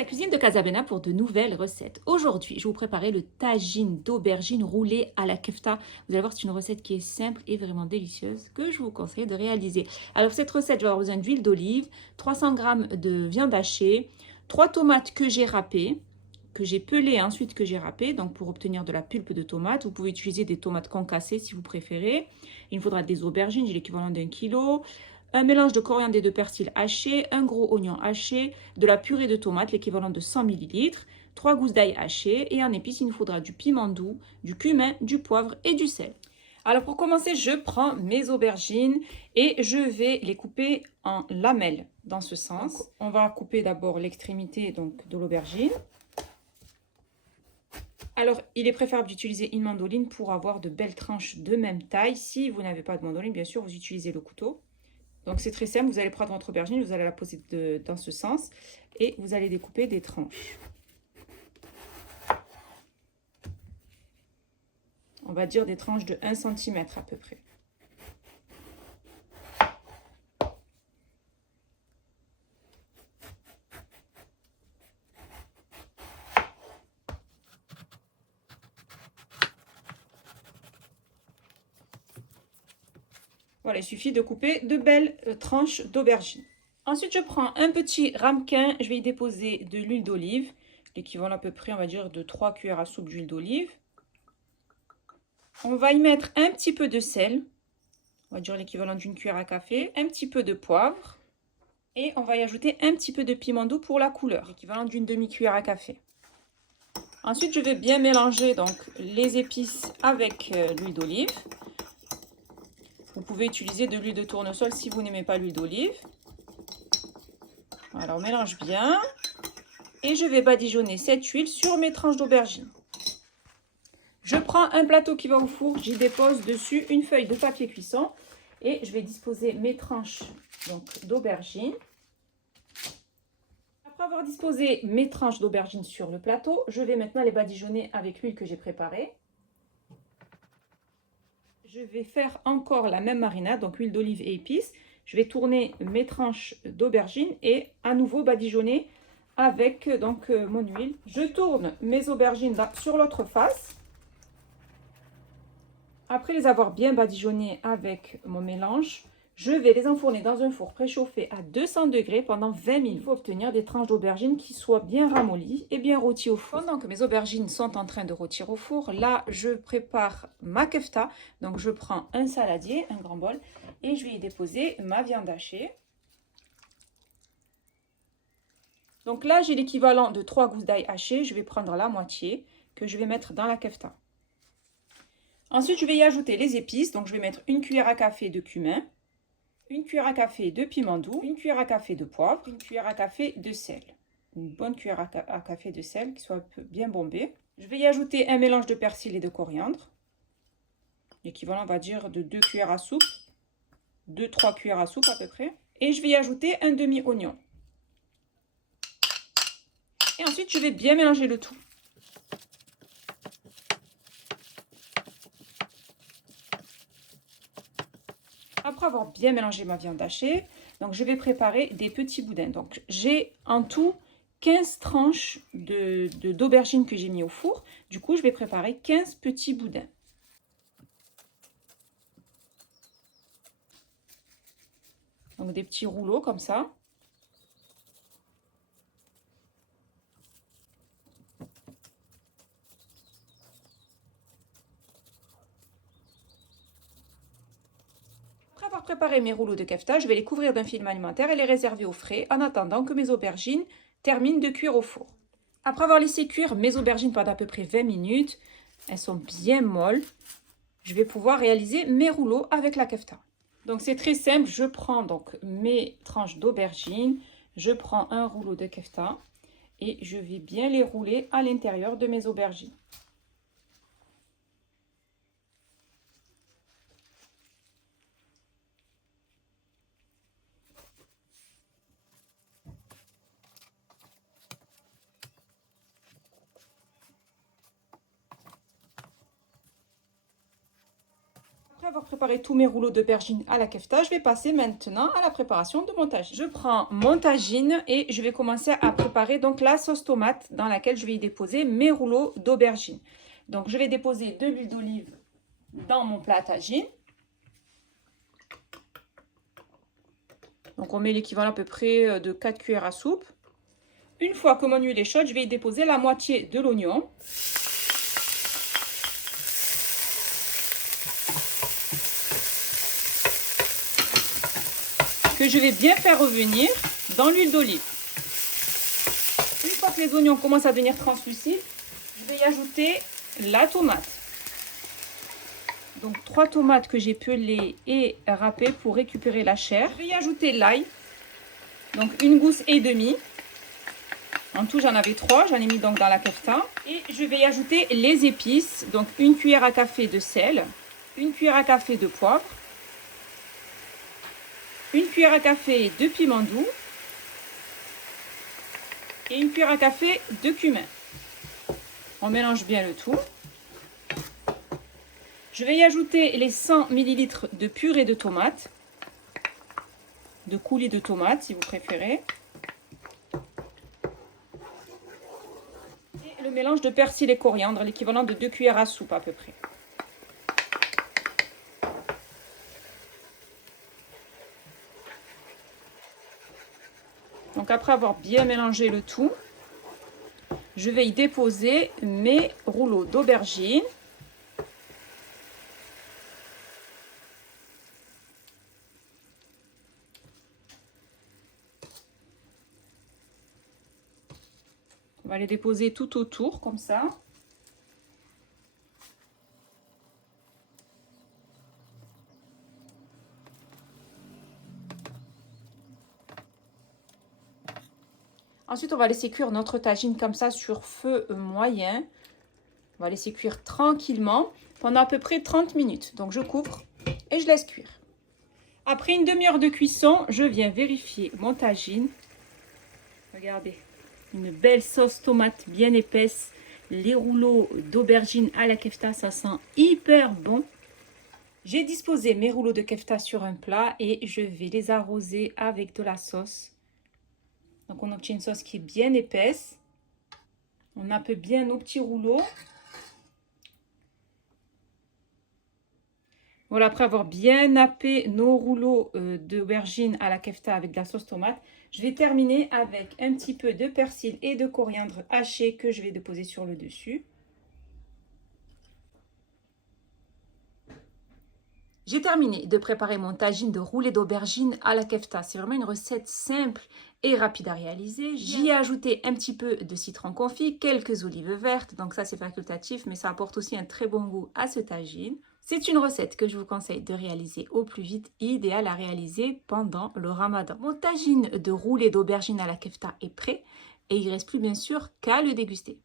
la cuisine de Casablanca pour de nouvelles recettes. Aujourd'hui, je vais vous préparer le tagine d'aubergine roulé à la kefta. Vous allez voir, c'est une recette qui est simple et vraiment délicieuse que je vous conseille de réaliser. Alors, pour cette recette, je vais avoir besoin d'huile d'olive, 300 g de viande hachée, 3 tomates que j'ai râpées, que j'ai pelées ensuite que j'ai râpées, donc pour obtenir de la pulpe de tomate. Vous pouvez utiliser des tomates concassées si vous préférez. Il me faudra des aubergines, j'ai l'équivalent d'1 kg. Un mélange de coriandre et de persil haché, un gros oignon haché, de la purée de tomate, l'équivalent de 100 ml, 3 gousses d'ail hachées et en épices, il nous faudra du piment doux, du cumin, du poivre et du sel. Alors pour commencer, je prends mes aubergines et je vais les couper en lamelles dans ce sens. Donc, on va couper d'abord l'extrémité de l'aubergine. Alors, il est préférable d'utiliser une mandoline pour avoir de belles tranches de même taille. Si vous n'avez pas de mandoline, bien sûr, vous utilisez le couteau. Donc c'est très simple, vous allez prendre votre aubergine, vous allez la poser dans ce sens et vous allez découper des tranches. On va dire des tranches de 1 cm à peu près. Voilà, il suffit de couper de belles tranches d'aubergine. Ensuite, je prends un petit ramequin, je vais y déposer de l'huile d'olive, l'équivalent à peu près, on va dire, de 3 cuillères à soupe d'huile d'olive. On va y mettre un petit peu de sel, on va dire l'équivalent d'une cuillère à café, un petit peu de poivre et on va y ajouter un petit peu de piment doux pour la couleur, l'équivalent d'une demi-cuillère à café. Ensuite, je vais bien mélanger donc les épices avec l'huile d'olive. Vous pouvez utiliser de l'huile de tournesol si vous n'aimez pas l'huile d'olive. Alors, on mélange bien. Et je vais badigeonner cette huile sur mes tranches d'aubergine. Je prends un plateau qui va au four. J'y dépose dessus une feuille de papier cuisson. Et je vais disposer mes tranches d'aubergine. Après avoir disposé mes tranches d'aubergine sur le plateau, je vais maintenant les badigeonner avec l'huile que j'ai préparée. Je vais faire encore la même marinade, donc huile d'olive et épices. Je vais tourner mes tranches d'aubergine et à nouveau badigeonner avec mon huile. Je tourne mes aubergines sur l'autre face. Après les avoir bien badigeonnées avec mon mélange, je vais les enfourner dans un four préchauffé à 200 degrés pendant 20 minutes. Il faut obtenir des tranches d'aubergines qui soient bien ramollies et bien rôties au four. Pendant que mes aubergines sont en train de rôtir au four, là, je prépare ma kefta. Donc, je prends un saladier, un grand bol, et je vais y déposer ma viande hachée. Donc là, j'ai l'équivalent de 3 gousses d'ail hachées. Je vais prendre la moitié que je vais mettre dans la kefta. Ensuite, je vais y ajouter les épices. Donc, je vais mettre une cuillère à café de cumin, une cuillère à café de piment doux, une cuillère à café de poivre, une cuillère à café de sel. Une bonne cuillère à café de sel qui soit un peu bien bombée. Je vais y ajouter un mélange de persil et de coriandre. L'équivalent, on va dire, de 2 cuillères à soupe. 2-3 cuillères à soupe à peu près. Et je vais y ajouter un demi-oignon. Et ensuite, je vais bien mélanger le tout. Après avoir bien mélangé ma viande hachée, donc je vais préparer des petits boudins. Donc j'ai en tout 15 tranches d'aubergines que j'ai mis au four. Du coup, je vais préparer 15 petits boudins. Donc des petits rouleaux comme ça. Après avoir préparé mes rouleaux de kefta, je vais les couvrir d'un film alimentaire et les réserver au frais en attendant que mes aubergines terminent de cuire au four. Après avoir laissé cuire mes aubergines pendant à peu près 20 minutes, elles sont bien molles, je vais pouvoir réaliser mes rouleaux avec la kefta. Donc c'est très simple, je prends donc mes tranches d'aubergine, je prends un rouleau de kefta et je vais bien les rouler à l'intérieur de mes aubergines. Après avoir préparé tous mes rouleaux d'aubergine à la kefta, je vais passer maintenant à la préparation de mon tagine. Je prends mon tagine et je vais commencer à préparer donc la sauce tomate dans laquelle je vais y déposer mes rouleaux d'aubergine. Donc je vais déposer de l'huile d'olive dans mon plat à tagine. Donc on met l'équivalent à peu près de 4 cuillères à soupe. Une fois que mon huile est chaude, je vais y déposer la moitié de l'oignon. Que je vais bien faire revenir dans l'huile d'olive. Une fois que les oignons commencent à devenir translucides, je vais y ajouter la tomate. Donc 3 tomates que j'ai pelées et râpées pour récupérer la chair. Je vais y ajouter l'ail, donc 1 gousse et demie. En tout, j'en avais 3, j'en ai mis donc dans la kefta. Et je vais y ajouter les épices, donc 1 cuillère à café de sel, 1 cuillère à café de poivre, 1 cuillère à café de piment doux et 1 cuillère à café de cumin. On mélange bien le tout. Je vais y ajouter les 100 ml de purée de tomates, de coulis de tomates si vous préférez. Et le mélange de persil et coriandre, l'équivalent de 2 cuillères à soupe à peu près. Donc après avoir bien mélangé le tout, je vais y déposer mes rouleaux d'aubergine. On va les déposer tout autour comme ça. Ensuite, on va laisser cuire notre tagine comme ça sur feu moyen. On va laisser cuire tranquillement pendant à peu près 30 minutes. Donc, je couvre et je laisse cuire. Après une demi-heure de cuisson, je viens vérifier mon tagine. Regardez, une belle sauce tomate bien épaisse. Les rouleaux d'aubergine à la kefta, ça sent hyper bon. J'ai disposé mes rouleaux de kefta sur un plat et je vais les arroser avec de la sauce. Donc, on obtient une sauce qui est bien épaisse. On nappe bien nos petits rouleaux. Voilà, après avoir bien nappé nos rouleaux d'aubergine à la kefta avec de la sauce tomate, je vais terminer avec un petit peu de persil et de coriandre haché que je vais déposer sur le dessus. J'ai terminé de préparer mon tagine de roulé d'aubergine à la kefta. C'est vraiment une recette simple et rapide à réaliser. J'y ai ajouté un petit peu de citron confit, quelques olives vertes. Donc ça, c'est facultatif, mais ça apporte aussi un très bon goût à ce tagine. C'est une recette que je vous conseille de réaliser au plus vite, idéal à réaliser pendant le ramadan. Mon tagine de roulé d'aubergine à la kefta est prêt et il ne reste plus bien sûr qu'à le déguster.